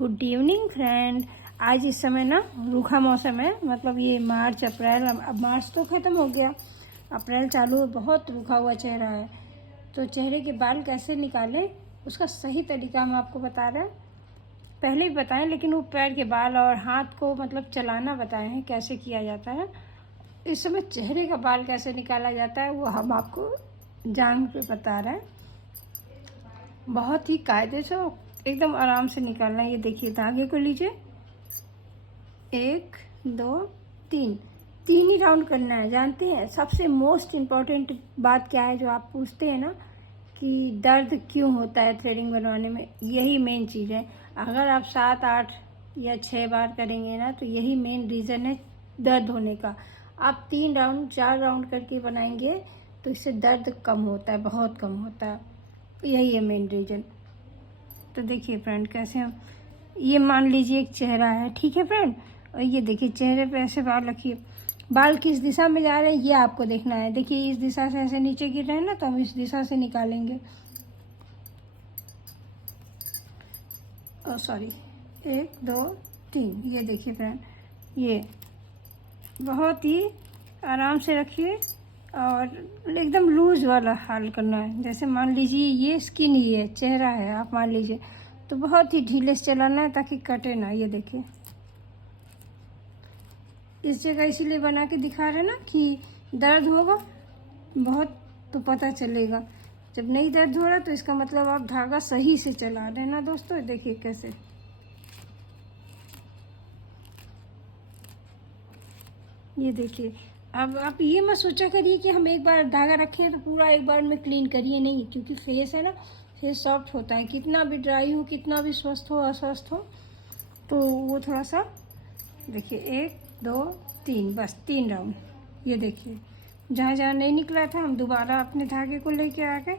Good evening friend. आज इस समय ना रूखा मौसम है, मतलब ये मार्च अप्रैल, अब मार्च तो ख़त्म हो गया, अप्रैल चालू है। बहुत रूखा हुआ चेहरा है, तो चेहरे के बाल कैसे निकालें उसका सही तरीका हम आपको बता रहे हैं। पहले भी बताएं, लेकिन वो पैर के बाल और हाथ को मतलब चलाना बताए हैं कैसे किया जाता है। इस समय चेहरे का बाल कैसे निकाला जाता है वो हम आपको जान पे बता रहे हैं। बहुत ही कायदे से एकदम आराम से निकालना है। ये देखिए, धागे को लीजिए, 1 2 3 3 ही राउंड करना है। जानते हैं सबसे मोस्ट इम्पॉर्टेंट बात क्या है जो आप पूछते हैं ना कि दर्द क्यों होता है थ्रेडिंग बनवाने में, यही मेन चीज़ है। अगर आप 7 8 या 6 बार करेंगे ना तो यही मेन रीज़न है दर्द होने का। आप 3 राउंड 4 राउंड करके बनाएंगे तो इससे दर्द कम होता है, बहुत कम होता है। यही है मेन रीज़न। तो देखिए फ्रेंड, कैसे हम, ये मान लीजिए एक चेहरा है, ठीक है फ्रेंड, और ये देखिए चेहरे पे ऐसे बाल रखिए। बाल किस दिशा में जा रहे हैं ये आपको देखना है। देखिए इस दिशा से ऐसे नीचे गिर रहे हैं ना, तो हम इस दिशा से निकालेंगे। सॉरी, 1 2 3। ये देखिए फ्रेंड, ये बहुत ही आराम से रखिए और एकदम लूज वाला हाल करना है। जैसे मान लीजिए ये स्किन ही है, चेहरा है, आप मान लीजिए, तो बहुत ही ढीले से चलाना है ताकि कटे ना। ये देखिए इस जगह इसीलिए बना के दिखा रहे ना कि दर्द होगा बहुत तो पता चलेगा। जब नहीं दर्द हो रहा तो इसका मतलब आप धागा सही से चला रहे हैं ना दोस्तों। देखिए कैसे, ये देखिए। अब आप ये मत सोचा करिए कि हम एक बार धागा रखें तो पूरा एक बार में क्लीन करिए, नहीं, क्योंकि फेस है ना, फेस सॉफ्ट होता है। कितना भी ड्राई हो, कितना भी स्वस्थ हो अस्वस्थ हो, तो वो थोड़ा सा, देखिए 1 2 3, बस 3 राउंड। ये देखिए जहाँ जहाँ नहीं निकला था हम दोबारा अपने धागे को लेके आ गए।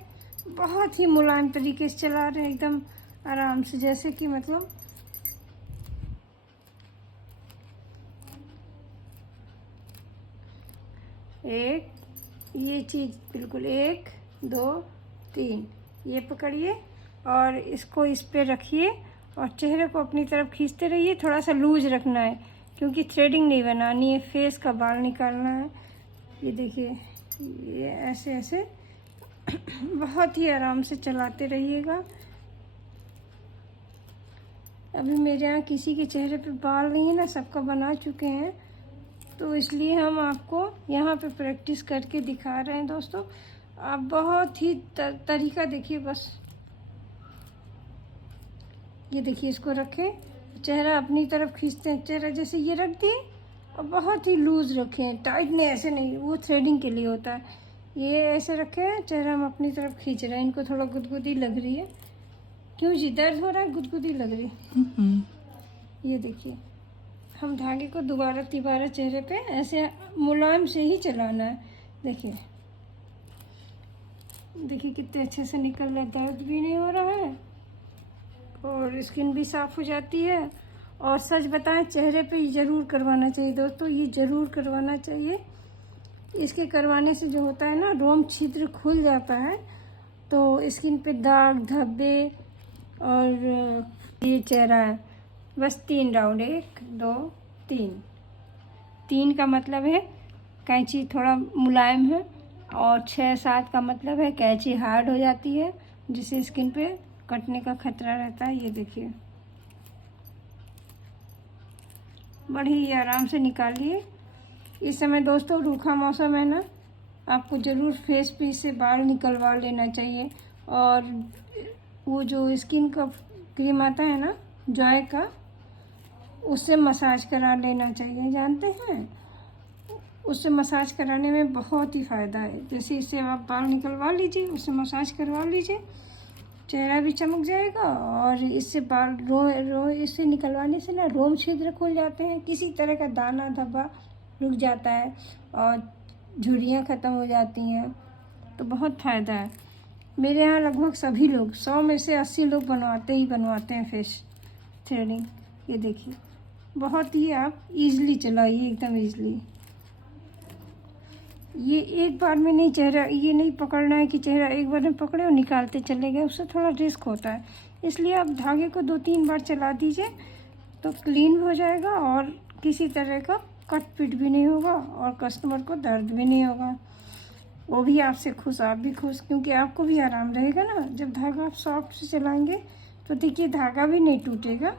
बहुत ही मुलायम तरीके से चला रहे हैं, एकदम आराम से, जैसे कि मतलब एक, ये चीज़ बिल्कुल 1 2 3, ये पकड़िए और इसको इस पे रखिए और चेहरे को अपनी तरफ खींचते रहिए। थोड़ा सा लूज रखना है क्योंकि थ्रेडिंग नहीं बनानी है, फेस का बाल निकालना है। ये देखिए, ये ऐसे ऐसे बहुत ही आराम से चलाते रहिएगा। अभी मेरे यहाँ किसी के चेहरे पे बाल नहीं है ना, सबका बना चुके हैं, तो इसलिए हम आपको यहाँ पे प्रैक्टिस करके दिखा रहे हैं दोस्तों। आप बहुत ही तरीका देखिए बस। ये देखिए, इसको रखें, चेहरा अपनी तरफ खींचते हैं, चेहरा जैसे ये रख दिए और बहुत ही लूज़ रखें, टाइट नहीं, ऐसे नहीं, वो थ्रेडिंग के लिए होता है। ये ऐसे रखें, चेहरा हम अपनी तरफ खींच रहे हैं। इनको थोड़ा गुदगुदी लग रही है, क्यों जी, दर्द हो रहा है, गुदगुदी लग रही है। ये देखिए, हम धागे को दोबारा तिबारा चेहरे पे ऐसे मुलायम से ही चलाना है। देखिए देखिए कितने अच्छे से निकल रहा है, दर्द भी नहीं हो रहा है और स्किन भी साफ हो जाती है। और सच बताएं, चेहरे पे ज़रूर करवाना चाहिए दोस्तों, ये ज़रूर करवाना चाहिए। इसके करवाने से जो होता है ना, रोम छिद्र खुल जाता है, तो स्किन पे दाग धब्बे और ये चेहरा है। बस 3 राउंड, 1 2 3। 3 का मतलब है कैंची थोड़ा मुलायम है, और 6 7 का मतलब है कैंची हार्ड हो जाती है, जिससे स्किन पे कटने का खतरा रहता है। ये देखिए, बड़ी ही आराम से निकालिए। इस समय दोस्तों रूखा मौसम है ना, आपको ज़रूर फेस पे इससे बाल निकलवा लेना चाहिए। और वो जो स्किन का क्रीम आता है ना, जॉय का, उससे मसाज करा लेना चाहिए। जानते हैं, उससे मसाज कराने में बहुत ही फ़ायदा है। जैसे इससे आप बाल निकलवा लीजिए, उससे मसाज करवा लीजिए, चेहरा भी चमक जाएगा। और इससे बाल इससे निकलवाने से ना रोम छिद्र खुल जाते हैं, किसी तरह का दाना धब्बा रुक जाता है और झुर्रियाँ ख़त्म हो जाती हैं, तो बहुत फ़ायदा है। मेरे यहाँ लगभग सभी लोग, 100 में से 80 लोग बनवाते हैं फेस थ्रेडिंग। ये देखिए, बहुत ही आप इजीली चलाइए, एकदम इजीली। ये एक बार में नहीं, चेहरा ये नहीं पकड़ना है कि चेहरा एक बार में पकड़े और निकालते चले गए, उससे थोड़ा रिस्क होता है। इसलिए आप धागे को 2-3 बार चला दीजिए तो क्लीन हो जाएगा और किसी तरह का कट पिट भी नहीं होगा और कस्टमर को दर्द भी नहीं होगा। वो भी आपसे खुश, आप भी खुश, क्योंकि आपको भी आराम रहेगा ना। जब धागा आप सॉफ्ट से चलाएंगे तो देखिए धागा भी नहीं टूटेगा,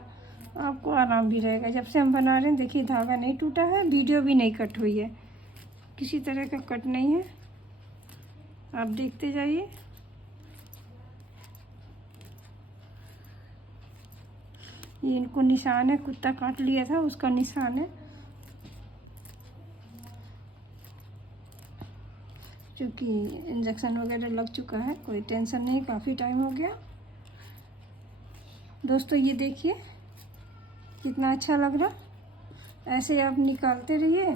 आपको आराम भी रहेगा। जब से हम बना रहे हैं देखिए धागा नहीं टूटा है, वीडियो भी नहीं कट हुई है, किसी तरह का कट नहीं है। आप देखते जाइए। ये इनको निशान है, कुत्ता काट लिया था उसका निशान है। क्योंकि इंजेक्शन वगैरह लग चुका है, कोई टेंशन नहीं, काफ़ी टाइम हो गया। दोस्तों ये देखिए कितना अच्छा लग रहा। ऐसे आप निकालते रहिए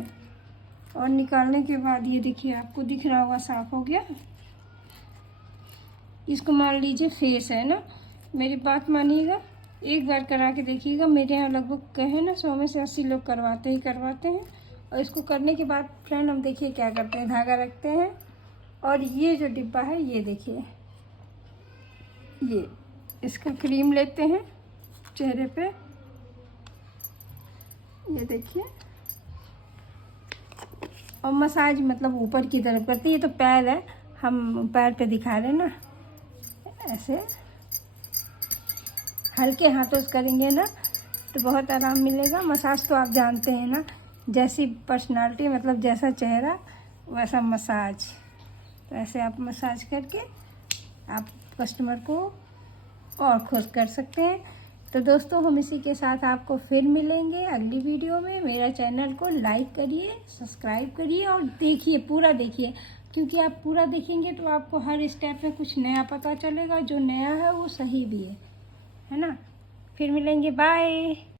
और निकालने के बाद ये देखिए आपको दिख रहा होगा साफ हो गया। इसको मान लीजिए फेस है ना, मेरी बात मानिएगा, एक बार करा के देखिएगा। मेरे यहाँ लगभग कहे ना 100 में से 80 लोग करवाते हैं। और इसको करने के बाद फ्रेंड हम देखिए क्या करते हैं, धागा रखते हैं और ये जो डिब्बा है ये देखिए, ये इसका क्रीम लेते हैं चेहरे पे, ये देखिए, और मसाज मतलब ऊपर की तरफ करते हैं। ये तो पैर है, हम पैर पे दिखा रहे हैं ना, ऐसे हल्के हाथों से करेंगे ना तो बहुत आराम मिलेगा। मसाज तो आप जानते हैं ना, जैसी पर्सनालिटी मतलब जैसा चेहरा वैसा मसाज। तो ऐसे आप मसाज करके आप कस्टमर को और खुश कर सकते हैं। तो दोस्तों हम इसी के साथ आपको फिर मिलेंगे अगली वीडियो में। मेरा चैनल को लाइक करिए, सब्सक्राइब करिए और देखिए, पूरा देखिए, क्योंकि आप पूरा देखेंगे तो आपको हर स्टेप में कुछ नया पता चलेगा। जो नया है वो सही भी है ना। फिर मिलेंगे, बाय।